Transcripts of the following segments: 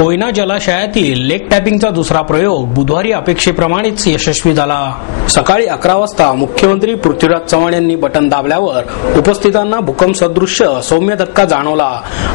कोयना जलाशयातील लेक टॅपिंगचा दुसरा प्रयोग बुधवारी अपेक्षेप्रमाणेच यशस्वी झाला। सकाळी 11 वाजता मुख्यमंत्री पृथ्वीराज चव्हाण यांनी बटन दाबल्यावर उपस्थितांना भूकंप सदृश्य सौम्य धक्का जाणवला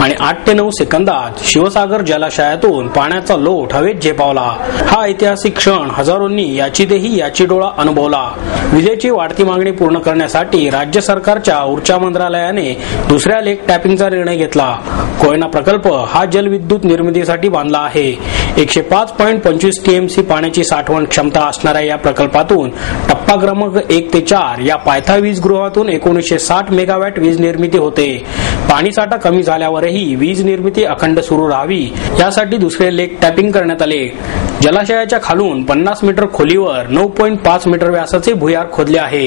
आणि 8 ते 9 सेकंदात शिवसागर जलाशयातून पाण्याचा लोट हवेत झेपावला। हा ऐतिहासिक क्षण हजारोंनी याची देही याची डोळा अनुभवला। विजेची वाढती मागणी पूर्ण करण्यासाठी राज्य सरकारच्या ऊर्जा मंत्रालयाने दुसऱ्या लेक टॅपिंगचा निर्णय घेतला। कोयना प्रकल्प हा जलविद्युत निर्मितीसाठी बांधला आहे। 105.25 टीएमसी पाण्याची साठवण क्षमता असणाऱ्या या प्रकल्पातून टप्पा क्रमांक 1 ते 4 या पायथा वीज गृहातून 1960 मेगावॅट वीज निर्मिती होते। पाणीसाठा कमी झाल्यावरही वीज निर्मिती अखंड सुरू राहावी यासाठी दुसरे लेक टॅपिंग करण्यात आले। जलाशयाच्या खालून 50 मीटर खोलीवर 9.5 मीटर व्यासाचे भुयार खोदले आहे।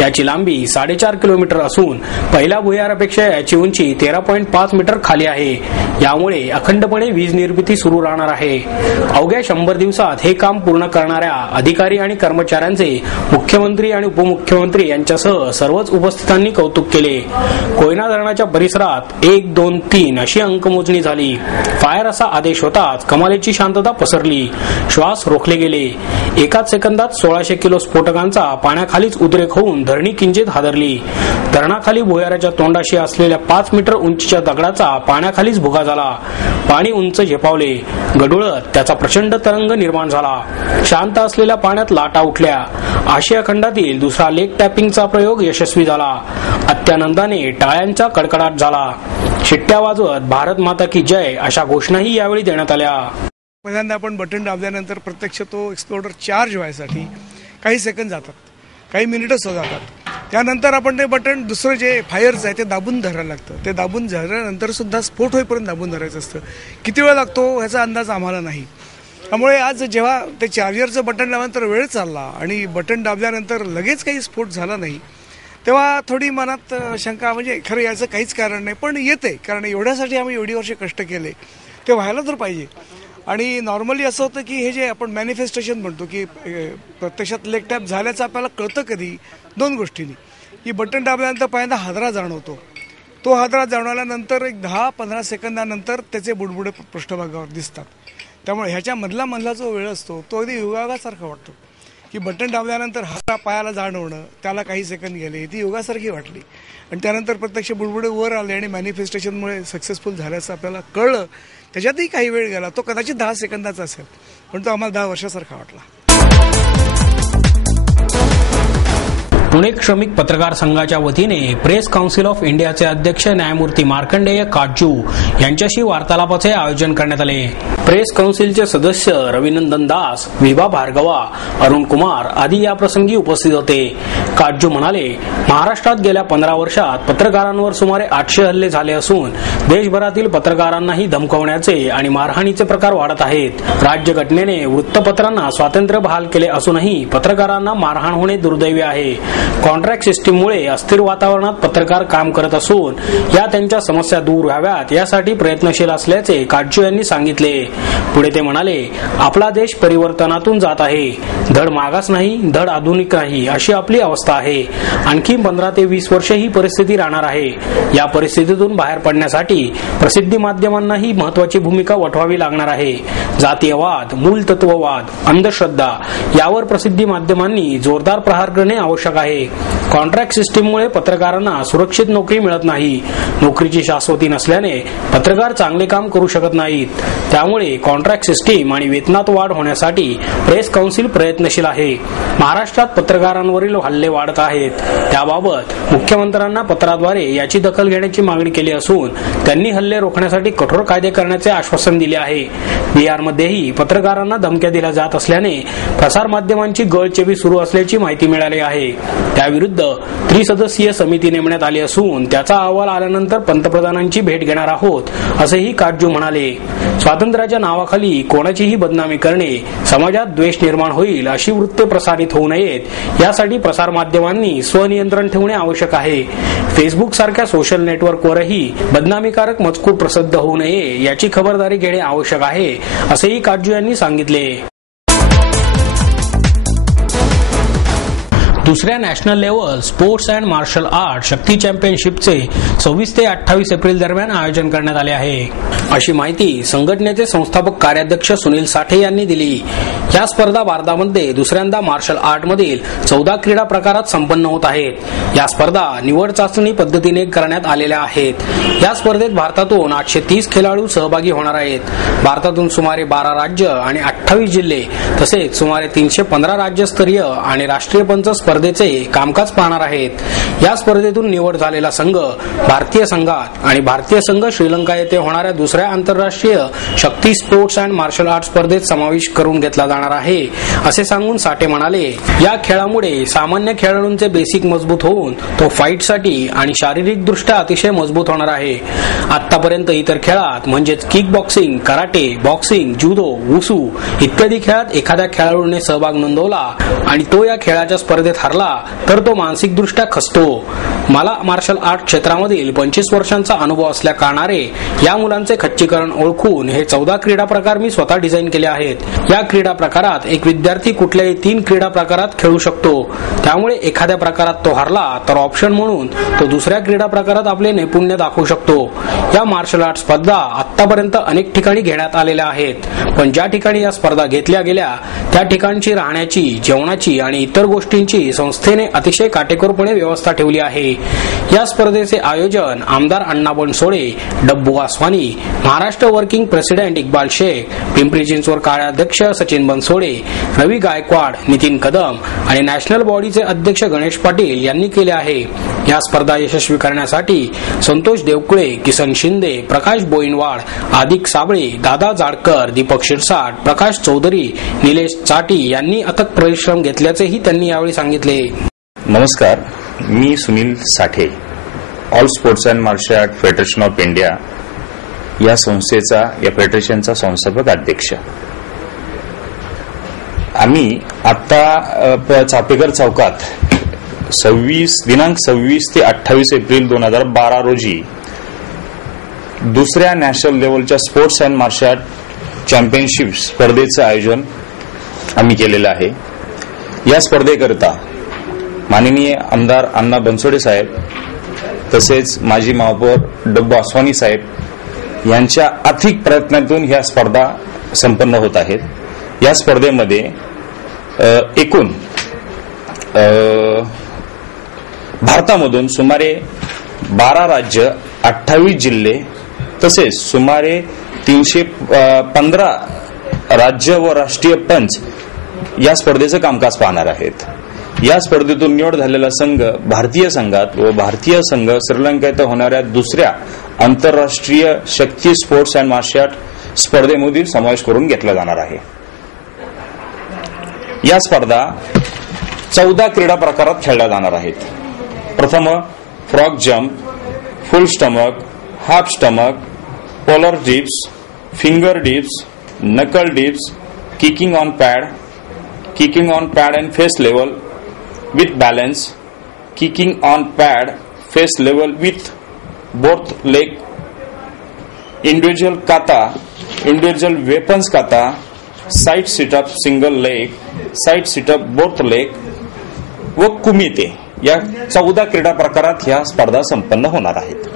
याची लांबी 4.5 किलोमीटर असून पहिल्या भुयारापेक्षा याची उंची 13.5 मीटर खाली आहे। यामुळे अखंडपणे वीज निर्मिती सुरू राहणार आहे। अवघ्या 100 दिवसात हे काम पूर्ण करणाऱ्या अधिकारी आणि कर्मचाऱ्यांचे मुख्यमंत्री आणि उपमुख्यमंत्री यांच्यासह सर्वच उपस्थितांनी कौतुक केले। कोयना धरणाच्या परिसरात 1, 2, 3 अशी अंकमोजणी झाली। फायर असा आदेश होताच कमालीची शांतता पसरली। श्वास रोखले गेले। एकाच सेकंदात 1600 किलो स्फोटकांचा पाण्याखालीच उद्रेक होऊन धरणी किंचित हादरली। धरणाखाली भुयाराच्या तोंडाशी असलेल्या 5 मीटर उंचीच्या दगडाचा पाण्याखालीच भुगा झाला। पाणी उंच झेपावले। गडुळत त्याचा प्रचंड तरंग निर्माण झाला। शांत असलेल्या पाण्यात लाटा उठल्या। आशिया खंडातील दुसरा लेक टॅपिंगचा प्रयोग यशस्वी झाला। अत्यानंदाने टाळ्यांचा कडकडाट झाला। शिट्ट्या वाजवत भारत माता की जय अशा घोषणाही यावेळी देण्यात आल्या। पहिल्यांदा आपण बटन दाबल्यानंतर प्रत्यक्ष तो एक्सप्लोडर चार्ज व्हायसाठी काही सेकंद जातात, काही मिनिटच जातात। त्यानंतर आपण ते बटन दुसरं जे फायर्स आहे ते दाबून धरायला लागतं। ते दाबून झाल्यानंतर सुद्धा स्फोट होईपर्यंत दाबून धरायचं असतं। किती वेळ लागतो ह्याचा अंदाज आम्हाला नाही। त्यामुळे आज जेव्हा ते चार्जरचं बटन दाबल्यानंतर वेळ चालला आणि बटन दाबल्यानंतर लगेच काही स्फोट झाला नाही, तेव्हा थोडी मनात शंका, म्हणजे खरं याचं काहीच कारण नाही, पण येते, कारण एवढ्यासाठी आम्ही एवढी वर्षे कष्ट केले ते व्हायला तर पाहिजे। आणि नॉर्मली असं होतं की हे जे आपण मॅनिफेस्टेशन म्हणतो की प्रत्यक्षात लेक टॅप झाल्याचं आपल्याला कळतं कधी 2 गोष्टींनी, की बटन दाबल्यानंतर पहिल्यांदा हादरा जाणवतो। तो हादरा जाणवल्यानंतर एक 10-15 सेकंदानंतर त्याचे बुडबुडे पृष्ठभागावर दिसतात। त्यामुळे ह्याच्या मधला जो वेळ असतो तो अगदी योगासारखा वाटतो, की बटन दाबल्यानंतर हादरा पायाला जाणवणं, त्याला काही सेकंद गेले, ती योगासारखी वाटली। आणि त्यानंतर प्रत्यक्ष बुडबुडे वर आले आणि मॅनिफेस्टेशनमुळे सक्सेसफुल झाल्याचं आपल्याला कळलं। त्याच्यातही काही वेळ गेला, तो कदाचित 10 सेकंदाचा असेल, पण तो आम्हाला 10 वर्षासारखा वाटला। पुणे श्रमिक पत्रकार संघाच्या वतीने प्रेस काउन्सिल ऑफ इंडियाचे अध्यक्ष न्यायमूर्ती मार्कंडेय काटजू यांच्याशी वार्तालापाचे आयोजन करण्यात आले। प्रेस काउन्सिलचे सदस्य रविनंदन दास, विभा भार्गवा, अरुण कुमार आदी या प्रसंगी उपस्थित होते। काटजू म्हणाले, महाराष्ट्रात गेल्या 15 वर्षात पत्रकारांवर सुमारे 800 हल्ले झाले असून देशभरातील पत्रकारांनाही धमकावण्याचे आणि मारहाणीचे प्रकार वाढत आहेत। राज्यघटनेने वृत्तपत्रांना स्वातंत्र्य बहाल केले असूनही पत्रकारांना मारहाण होणे दुर्दैवी आहे। कॉन्ट्रॅक्ट सिस्टीममुळे अस्थिर वातावरणात पत्रकार काम करत असून या त्यांच्या समस्या दूर व्हाव्यात यासाठी प्रयत्नशील असल्याचे काटजू यांनी सांगितले। पुढे ते म्हणाले, आपला देश परिवर्तनातून जात आहे। धड मागास नाही, धड आधुनिक नाही अशी आपली अवस्था आहे। आणखी 15 ते 20 वर्षे ही परिस्थिती राहणार आहे। या परिस्थितीतून बाहेर पडण्यासाठी प्रसिद्धी माध्यमांनाही महत्वाची भूमिका वठवावी लागणार आहे। जातीयवाद, मूलतत्ववाद, अंधश्रद्धा यावर प्रसिद्धी माध्यमांनी जोरदार प्रहार करणे आवश्यक आहे। कॉन्ट्रॅक्ट सिस्टीममुळे पत्रकारांना सुरक्षित नोकरी मिळत नाही। नोकरीची शाश्वती नसल्याने पत्रकार चांगले काम करू शकत नाहीत। त्यामुळे कॉन्ट्रॅक्ट सिस्टीम आणि वेतनात वाढ होण्यासाठी प्रेस काउन्सिल प्रयत्नशील आहे। महाराष्ट्रात पत्रकारांवरील हल्ले वाढत आहेत। त्याबाबत मुख्यमंत्र्यांना पत्राद्वारे याची दखल घेण्याची मागणी केली असून त्यांनी हल्ले रोखण्यासाठी कठोर कायदे करण्याचे आश्वासन दिले आहे। बिहारमध्येही पत्रकारांना धमक्या दिल्या जात असल्याने प्रसार माध्यमांची गळचेपी सुरू असल्याची माहिती मिळाली आहे। त्याविरुद्ध त्रिसदस्यीय समिती नेमण्यात आली असून त्याचा अहवाल आल्यानंतर पंतप्रधानांची भेट घेणार आहोत असेही काटजू म्हणाले। स्वातंत्र्याच्या नावाखाली कोणाचीही बदनामी करणे, समाजात द्वेष निर्माण होईल अशी वृत्ते प्रसारित होऊ नयेत यासाठी प्रसार माध्यमांनी स्वनियंत्रण ठेवणे आवश्यक आहे। फेसबुक सारख्या सोशल नेटवर्कवरही बदनामीकारक मजकूर प्रसिद्ध होऊ नये याची खबरदारी घेणे आवश्यक आहे असेही काटजू यांनी सांगितले। दुसऱ्या national level sports and martial art Shakti चॅम्पियनशिपचे 26 ते 28 एप्रिल दरम्यान आयोजन करण्यात आले आहे, अशी माहिती संघटनेचे संस्थापक कार्याध्यक्ष सुनील साठे यांनी दिली. या स्पर्धा भारतामध्ये दुसऱ्यांदा मार्शल आर्टमधील 14 क्रीडा प्रकारात संपन्न होत आहेत. या स्पर्धा निवड चाचणी पद्धतीने करण्यात आलेल्या आहेत. या स्पर्धेत भारतातून 830 खेळाडू सहभागी होणार आहेत. भारतातून सुमारे 12 राज्य आणि 28 जिल्हे तसेच सुमारे 315 राज्यस्तरीय आणि राष्ट्रीय पंच स्पर्धेचे कामकाज पाहणार आहेत. या स्पर्धेतून निवड झालेला संघ भारतीय संघात आणि भारतीय संघ श्रीलंका येथे होणाऱ्या दुसऱ्या आंतरराष्ट्रीय शक्ती स्पोर्ट्स अँड मार्शल आर्ट स्पर्धेत समावेश करून घेतला जाणार आहे, असे सांगून साठे म्हणाले. या खेळामुळे सामान्य खेळाडूंचे बेसिक मजबूत होऊन तो फाईटसाठी आणि शारीरिक दृष्ट्या अतिशय मजबूत होणार आहे. आतापर्यंत इतर खेळात म्हणजेच kick boxing, karate, boxing, judo, wushu इत्यादी खेळात एखाद्या खेळाडूने सहभाग नोंदवला आणि तो या खेळाच्या स्पर्धेत हरला तर तो मानसिकदृष्ट्या खचतो. मला मार्शल आर्ट क्षेत्रामधील 25 वर्षांचा अनुभव असल्या कारणाने या मुलांचे खच्चीकरण ओळखून हे 14 क्रीडा प्रकार मी स्वतः डिझाईन केले आहेत. या क्रीडा प्रकारात एक विद्यार्थी कुठल्याही 3 क्रीडा प्रकारात खेळू शकतो. त्यामुळे एखाद्या प्रकारात तो हरला तर ऑप्शन म्हणून तो दुसऱ्या क्रीडा प्रकारात आपले नैपुण्य दाखवू शकतो. या मार्शल आर्ट स्पर्धा आतापर्यंत अनेक ठिकाणी घेण्यात आलेल्या आहेत, पण ज्या ठिकाणी या स्पर्धा घेतल्या गेल्या त्या ठिकाणची राहण्याची, जेवणाची आणि इतर गोष्टींची संस्थेने अतिशय काटेकोरपणे व्यवस्था ठेवली आहे. या स्पर्धेचे आयोजन आमदार अण्णा बनसोडे, डब्बू वासवानी, महाराष्ट्र वर्किंग प्रेसिडेंट इक्बाल शेख, पिंपरी चिंचवड कार्याध्यक्ष सचिन बनसोडे, रवी गायकवाड, नितीन कदम आणि नॅशनल बॉडीचे अध्यक्ष गणेश पाटील यांनी केले आहे. या स्पर्धा यशस्वी करण्यासाठी संतोष देवकुळे, किसन शिंदे, प्रकाश बोईनवाड, आदिक साबळे, दादा जाडकर, दीपक शिरसाट, प्रकाश चौधरी, निलेश चाटी यांनी अथक परिश्रम घेतल्याचेही त्यांनी यावेळी सांगितले. नमस्कार, मी Sunil Sathe, all sports and martial art federation of India या संस्थेचा, या फेडरेशनचा संस्थापक अध्यक्ष. आम्ही आता चापेकर चौकात दिनांक 26 ते 28 एप्रिल 2012 रोजी दुसऱ्या नॅशनल लेव्हलच्या sports and martial art championship स्पर्धेचं आयोजन आम्ही केलेलं आहे. या स्पर्धेकरिता माननीय आमदार अण्णा बनसोडे साहेब तसेच माजी महापौर डब्बू वासवानी साहेब यांच्या आर्थिक प्रयत्नातून ह्या स्पर्धा संपन्न होत आहेत. या स्पर्धेमध्ये एकूण भारतामधून सुमारे 12 राज्य, 28 जिल्हे तसेच सुमारे 315 राज्य व राष्ट्रीय पंच या स्पर्धेचं कामकाज पाहणार आहेत. या स्पर्धेतून निवड झालेला संघ भारतीय संघात व भारतीय संघ श्रीलंका येथे होणाऱ्या दुसऱ्या आंतरराष्ट्रीय शक्ती स्पोर्ट्स अँड मार्शल आर्ट स्पर्धेमधील समावेश करून घेतला जाणार आहे. या स्पर्धा 14 क्रीडा प्रकारात खेळल्या जाणार आहेत. प्रथम frog jump, full stomach, half stomach, polar dips, finger dips, knuckle dips, kicking on pad and face level with balance, kicking on pad, face level with both leg, individual kata, individual weapons kata, side sit up single leg, side sit up both leg व कुमिते या 14 क्रीडा प्रकारात ह्या स्पर्धा संपन्न होणार आहेत.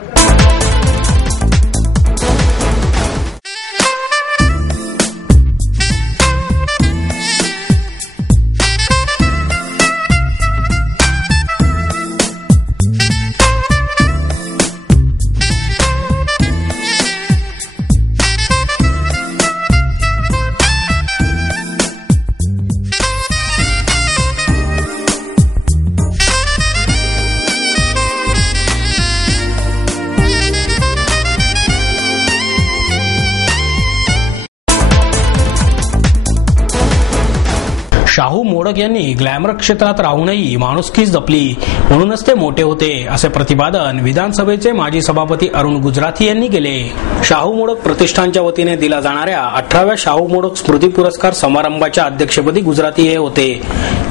शाहू मोडक यांनी ग्लॅमर क्षेत्रात राहूनही माणुसकी जपली, म्हणूनच ते मोठे होते, असे प्रतिपादन विधानसभेचे माजी सभापती अरुण गुजराथी यांनी केले. शाहू मोडक प्रतिष्ठानच्या वतीने दिला जाणाऱ्या 18व्या शाहू मोडक स्मृती पुरस्कार समारंभाच्या अध्यक्षपदी गुजराथी हे होते.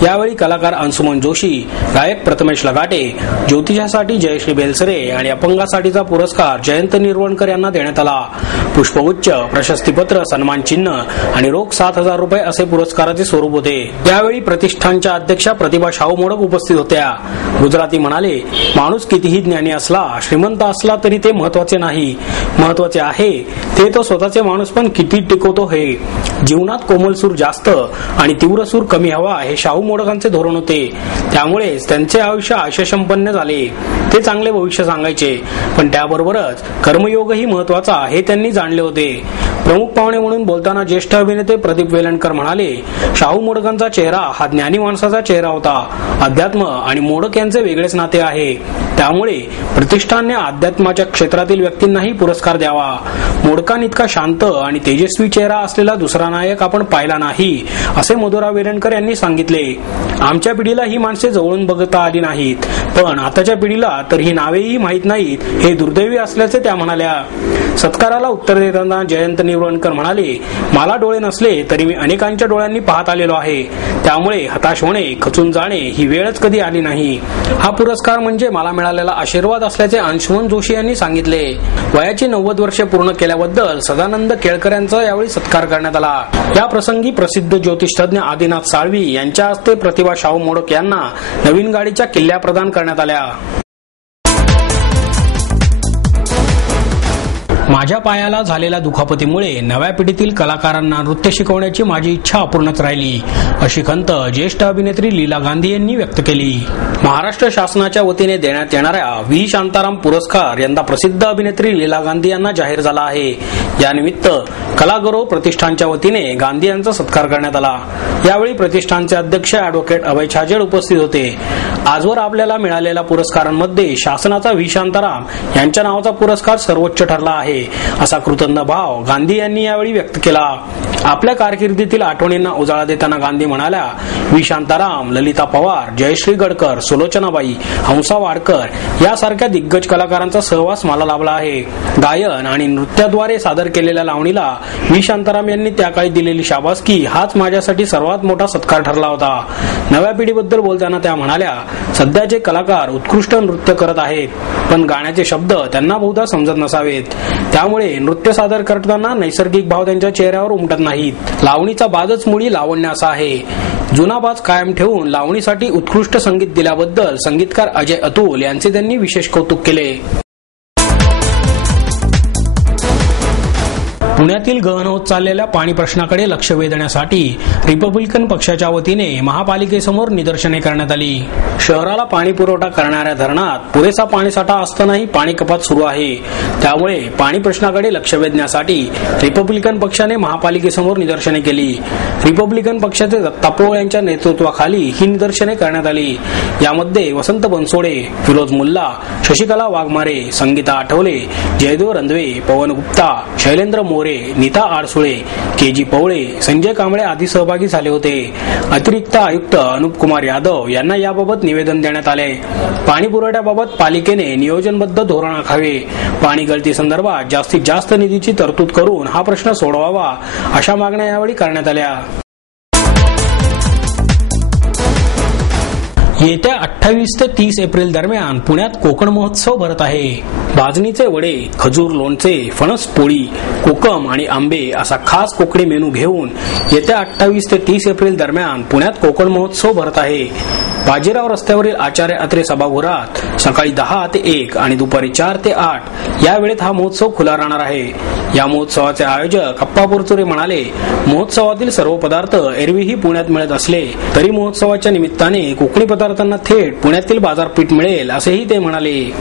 यावेळी कलाकार अंशुमन जोशी, गायक प्रथमेश लगाटे, ज्योतिषासाठी जयश्री बेलसरे आणि अपंगासाठीचा पुरस्कार जयंत निरवणकर यांना देण्यात आला. पुष्पगुच्छ, प्रशस्तीपत्र, सन्मान चिन्ह आणि रोख 7,000 रुपये असे पुरस्काराचे स्वरूप होते. यावेळी प्रतिष्ठानच्या अध्यक्षा प्रतिभा शाहू मोडक उपस्थित होत्या. गुजराती म्हणाले, माणूस कितीही ज्ञानी असला, श्रीमंत असला तरी ते महत्वाचे नाही. महत्वाचे आहे ते तो स्वतःचे माणूस पण किती टिकवतो हे. जीवनात कोमल सूर जास्त आणि तीव्र सूर कमी हवा हे शाहू मोडकांचे धोरण होते. त्यामुळेच त्यांचे आयुष्य आशयसंपन्न झाले. ते चांगले भविष्य सांगायचे, पण त्याबरोबरच कर्मयोगही महत्वाचा हे त्यांनी जाणले होते. प्रमुख पाहुणे म्हणून बोलताना ज्येष्ठ अभिनेते प्रदीप वेलणकर म्हणाले, शाहू मोडकांचा चेहरा हा ज्ञानी माणसाचा चेहरा होता. अध्यात्म आणि मोडक यांचे वेगळेच नाते आहे. त्यामुळे प्रतिष्ठानने अध्यात्माच्या क्षेत्रातील व्यक्तींनाही पुरस्कार द्यावा. मोडकांइतका शांत आणि तेजस्वी चेहरा असलेला दुसरा नायक आपण पाहिला नाही, असे मधुरा वेलणकर यांनी सांगितले. आमच्या पिढीला ही माणसे जवळून बघता आली नाहीत, पण आताच्या पिढीला तर ही नावेही माहीत नाहीत हे दुर्दैवी असल्याचे त्या म्हणाल्या. सत्काराला उत्तर देताना जयंत निवळणकर म्हणाले, मला डोळे नसले तरी मी अनेकांच्या डोळ्यांनी पाहत आलेलो आहे. त्यामुळे हताश होणे, खचून जाणे ही वेळच कधी आली नाही. हा पुरस्कार म्हणजे मला मिळालेला आशीर्वाद असल्याचे अंशुमन जोशी यांनी सांगितले. वयाची 90 वर्षे पूर्ण केल्याबद्दल सदानंद केळकर यांचा यावेळी सत्कार करण्यात आला. या प्रसंगी प्रसिद्ध ज्योतिषतज्ञ आदिनाथ साळवी यांच्या हस्ते प्रतिभा शाहू मोडक यांना नवीन गाडीच्या किल्ल्या प्रदान करण्यात आल्या. माझ्या पायाला झालेल्या दुखापतीमुळे नव्या पिढीतील कलाकारांना नृत्य शिकवण्याची माझी इच्छा अपूर्णच राहिली, अशी खंत ज्येष्ठ अभिनेत्री लीला गांधी यांनी व्यक्त केली. महाराष्ट्र शासनाच्या वतीने देण्यात येणाऱ्या व्ही शांताराम पुरस्कार यंदा प्रसिद्ध अभिनेत्री लीला गांधी यांना जाहीर झाला आहे. यानिमित्त कलागौरव प्रतिष्ठानच्या वतीने गांधी यांचा सत्कार करण्यात आला. यावेळी प्रतिष्ठानचे अध्यक्ष ॲडव्होकेट अभय छाजेड उपस्थित होते. आजवर आपल्याला मिळालेल्या पुरस्कारांमध्ये शासनाचा व्ही शांताराम यांच्या नावाचा पुरस्कार सर्वोच्च ठरला आहे, असा कृतज्ञ भाव गांधी यांनी यावेळी व्यक्त केला. आपल्या कारकिर्दीतील आठवणींना उजाळा देताना गांधी म्हणाल्या, व्ही शांताराम, ललिता पवार, जयश्री गडकर, सुलोचनाबाई, हंसा वाडकर यासारख्या दिग्गज कलाकारांचा सहवास मला लाभला आहे. गायन आणि नृत्याद्वारे सादर केलेल्या लावणीला व्ही शांताराम यांनी त्या काळी दिलेली शाबासकी हाच माझ्यासाठी सर्वात मोठा सत्कार ठरला होता. नव्या पिढीबद्दल बोलताना त्या म्हणाल्या, सध्याचे कलाकार उत्कृष्ट नृत्य करत आहेत, पण गाण्याचे शब्द त्यांना बहुधा समजत नसावेत. त्यामुळे नृत्य सादर करताना नैसर्गिक भाव त्यांच्या चेहऱ्यावर उमटत नाहीत. लावणीचा बाजच मुळी लावण्य असा आहे. जुना बाज कायम ठेवून लावणीसाठी उत्कृष्ट संगीत दिल्याबद्दल संगीतकार अजय अतुल यांचे त्यांनी विशेष कौतुक केले. पुण्यातील गहन होत चाललेल्या पाणी प्रश्नाकडे लक्ष वेधण्यासाठी रिपब्लिकन पक्षाच्या वतीने महापालिकेसमोर निदर्शने करण्यात आली. शहराला पाणी पुरवठा करणाऱ्या धरणात पुरेसा पाणीसाठा असतानाही पाणी कपात सुरू आहे. त्यामुळे पाणी प्रश्नाकडे लक्ष वेधण्यासाठी रिपब्लिकन पक्षाने महापालिकेसमोर निदर्शने केली. रिपब्लिकन पक्षाचे दत्ता पोळ यांच्या नेतृत्वाखाली ही निदर्शने करण्यात आली. यामध्ये वसंत बनसोडे, फिरोज मुल्ला, शशिकला वाघमारे, संगीता आठवले, जयदेव रंधवे, पवन गुप्ता, शैलेंद्र मोरे, नीता आडसुळे, के.जी. पवळे, संजय कांबळे आदी सहभागी झाले होते. अतिरिक्त आयुक्त अनुप कुमार यादव यांना याबाबत निवेदन देण्यात आले. पाणी पुरवठ्याबाबत पालिकेने नियोजनबद्ध धोरण आखावे. पाणी गळती संदर्भात जास्तीत जास्त निधीची तरतूद करून हा प्रश्न सोडवावा, अशा मागण्या यावेळी करण्यात आल्या. येत्या 28 ते 30 एप्रिल दरम्यान पुण्यात कोकण महोत्सव भरत आहे. भाजणीचे वडे, खजूर लोणचे, फणस पोळी, कोकम आणि आंबे असा खास कोकणी मेनू घेऊन येत्या 28 ते 30 एप्रिल दरम्यान पुण्यात कोकण महोत्सव भरत आहे. बाजीराव रस्त्यावरील आचार्य अत्रे सभागृहात सकाळी 10 ते 1 आणि दुपारी 4 ते 8 या वेळेत हा महोत्सव खुला राहणार आहे. या महोत्सवाचे आयोजक अप्पा पोरचुरे म्हणाले, महोत्सवातील सर्व पदार्थ एरवीही पुण्यात मिळत असले तरी महोत्सवाच्या निमित्ताने कोकणी पदार्थांना थेट पुण्यातील बाजारपेठ मिळेल, असेही ते म्हणाले.